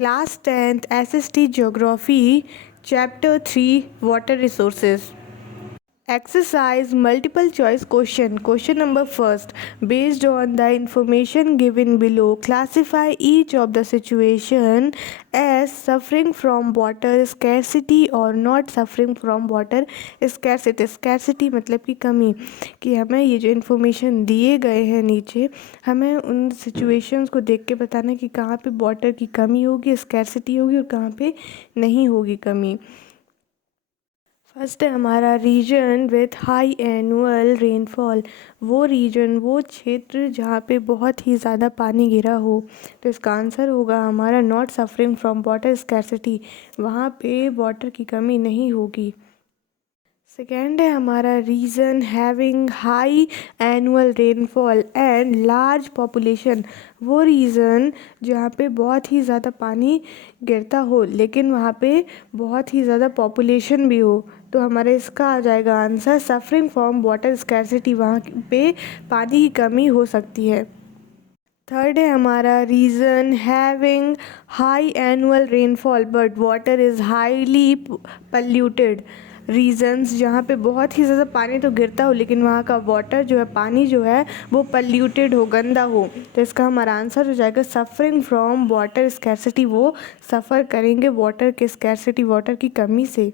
Class 10th SST Geography, Chapter 3 Water Resources. Exercise multiple choice question. Question number first. Based on the information given below, classify each of the situation as suffering from water scarcity or not suffering from water scarcity. Scarcity मतलब कि कमी, कि हमें ये जो information दिए गए हैं नीचे, हमें उन सिचुएशंस को देख के बताना कि कहाँ पे वाटर की कमी होगी, स्कैरसिटी होगी और कहाँ पे नहीं होगी कमी। फर्स्ट है हमारा region with high annual rainfall. वो रीजन, वो क्षेत्र जहाँ पे बहुत ही ज़्यादा पानी गिरा हो, तो इसका आंसर होगा हमारा not suffering from water scarcity. वहाँ पे वाटर की कमी नहीं होगी। सेकेंड है हमारा region having high annual rainfall and large population. वो रीज़न जहाँ पे बहुत ही ज़्यादा पानी गिरता हो लेकिन वहाँ पे बहुत ही ज़्यादा पॉपुलेशन भी हो, तो हमारा इसका आ जाएगा answer suffering from water scarcity. वहाँ पे पानी की कमी हो सकती है। थर्ड है हमारा region having high annual rainfall but water is highly polluted. Regions जहाँ पे बहुत ही ज़्यादा पानी तो गिरता हो लेकिन वहाँ का वाटर जो है, पानी जो है वो पल्यूटेड हो, गंदा हो, तो इसका हमारा आंसर हो जाएगा सफरिंग फ्रॉम वाटर स्कैरसिटी। वो सफ़र करेंगे वाटर के स्कैरसिटी, वाटर की कमी से।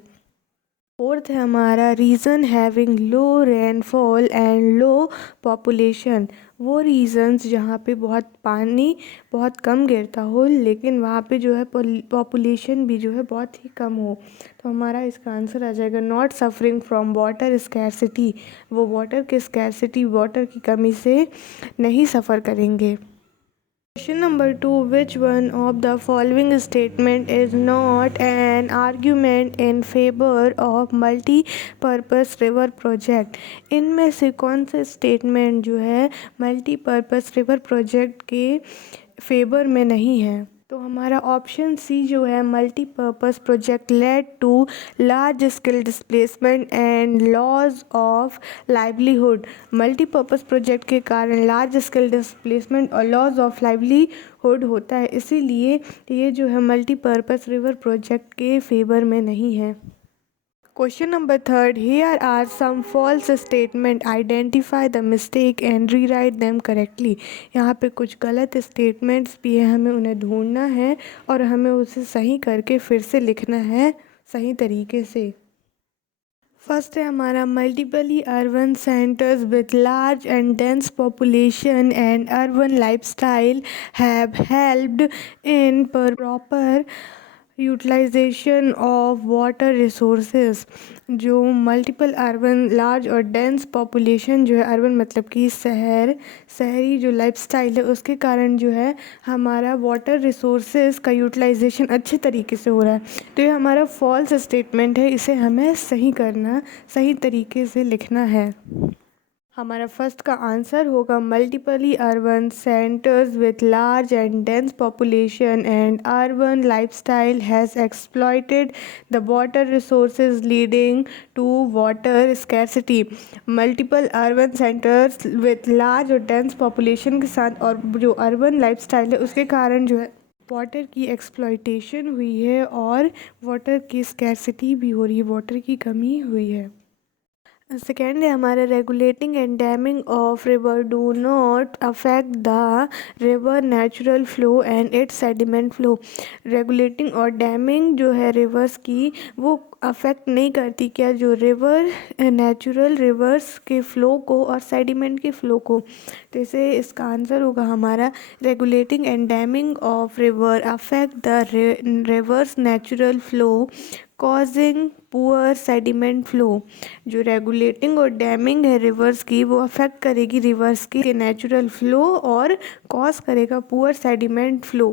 फोर्थ है हमारा region having low rainfall and low population. वो रीजन्स जहाँ पे बहुत पानी बहुत कम गिरता हो लेकिन वहाँ पे जो है पॉपुलेशन भी जो है बहुत ही कम हो, तो हमारा इसका आंसर आ जाएगा not suffering from water scarcity. वो वाटर के स्कैरसिटी, वाटर की कमी से नहीं सफ़र करेंगे। Question number 2. Which one of the following statement is not an argument in favor of multi-purpose river project? इनमें से कौन सा स्टेटमेंट जो है मल्टीपर्पज़ रिवर प्रोजेक्ट के फेवर में नहीं है? तो हमारा ऑप्शन सी जो है multipurpose project led to large scale displacement and loss of livelihood. Multipurpose project के कारण लार्ज स्केल डिस्प्लेसमेंट और लॉस ऑफ लाइवलीहुड होता है, इसीलिए ये जो है मल्टीपर्पज़ रिवर प्रोजेक्ट के फेवर में नहीं है। Question number third. Here are some false statement. Identify the mistake and rewrite them correctly. यहाँ पे कुछ गलत स्टेटमेंट्स भी हैं, हमें उन्हें ढूंढना है और हमें उसे सही करके फिर से लिखना है सही तरीके से। फर्स्ट है हमारा multiply urban centres with large and dense population and urban lifestyle have helped in proper utilisation of water resources. जो मल्टीपल अर्बन, लार्ज और डेंस पॉपुलेशन जो है, अर्बन मतलब कि शहरी जो लाइफस्टाइल है उसके कारण जो है हमारा वाटर रिसोर्सेज का यूटिलाइजेशन अच्छे तरीके से हो रहा है, तो ये हमारा फॉल्स स्टेटमेंट है, इसे हमें सही करना, सही तरीके से लिखना है। हमारा फर्स्ट का आंसर होगा multiply urban centres with large and dense population and urban lifestyle has exploited the water resources leading to water scarcity. Multiple urban centres with large और डेंस पॉपुलेशन के साथ और जो अर्बन लाइफस्टाइल है उसके कारण जो है वाटर की एक्सप्लॉइटेशन हुई है और वाटर की स्कैरसिटी भी हो रही है, वाटर की कमी हुई है। सेकेंड है हमारा regulating and damming of river do not affect the river natural flow and it's sediment flow. Regulating और डैमिंग जो है रिवर्स की, वो अफेक्ट नहीं करती क्या जो रिवर नेचुरल रिवर्स के फ़्लो को और सेडिमेंट के फ़्लो को, तो इसे इसका आंसर होगा हमारा regulating and damming of river affect the river's natural flow causing poor sediment flow. जो रेगुलेटिंग और डैमिंग है रिवर्स की, वो अफेक्ट करेगी रिवर्स की नेचुरल फ्लो और कॉज करेगा पुअर सेडिमेंट फ्लो।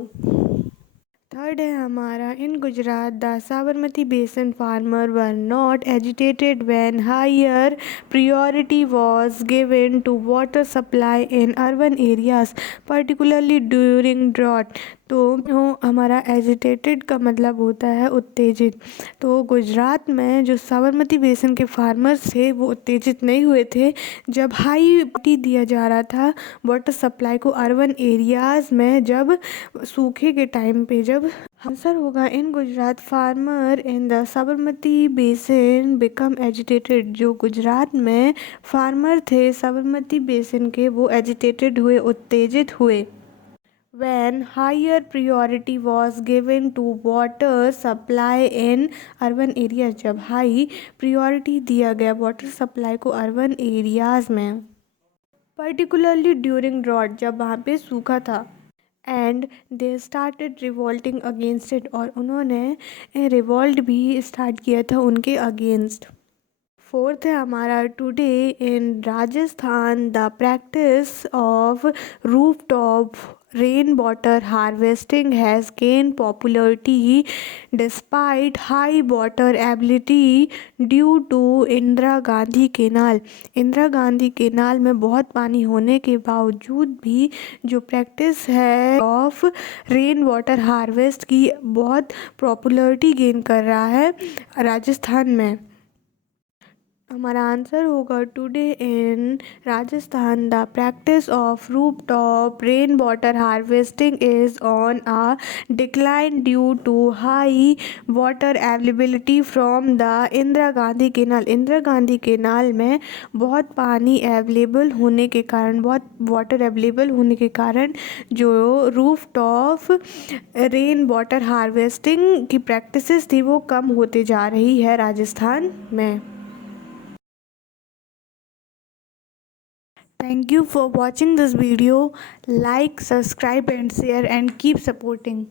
थर्ड है हमारा in Gujarat the Sabarmati basin farmer were not agitated when higher priority was given to water supply in urban areas particularly during drought। तो हमारा एजिटेटेड का मतलब होता है उत्तेजित। तो गुजरात में जो साबरमती बेसिन के फार्मर्स थे वो उत्तेजित नहीं हुए थे जब हाई दिया जा रहा था वाटर सप्लाई को अर्बन एरियाज़ में, जब सूखे के टाइम पे। जब आंसर होगा in Gujarat farmer in the Sabarmati basin become agitated. जो गुजरात में फार्मर थे साबरमती बेसिन के, वो एजिटेटेड हुए, उत्तेजित हुए। When higher priority was given to water supply in urban areas, जब हाई priority दिया गया वाटर सप्लाई को अर्बन एरियाज में, particularly during drought, जब वहाँ पे सूखा था। And they started revolting against it, और उन्होंने रिवोल्ट भी स्टार्ट किया था उनके अगेंस्ट। फोर्थ है हमारा today in Rajasthan the practice of roof top rain water harvesting has gain popularity despite high water ability due to Indira Gandhi canal. Indira Gandhi canal में बहुत पानी होने के बावजूद भी जो प्रैक्टिस है ऑफ रेन वाटर हार्वेस्ट की बहुत पॉपुलरिटी गेन कर रहा है राजस्थान में। हमारा आंसर होगा today in Rajasthan the practice of roof top rain water harvesting is on a decline due to high water availability from the Indira Gandhi canal. Indira Gandhi canal में बहुत पानी अवेलेबल होने के कारण, बहुत वाटर अवेलेबल होने के कारण जो roof top rain water harvesting की प्रैक्टिसेस थी वो कम होते जा रही है राजस्थान में। Thank you for watching this video. Like, subscribe and share and keep supporting.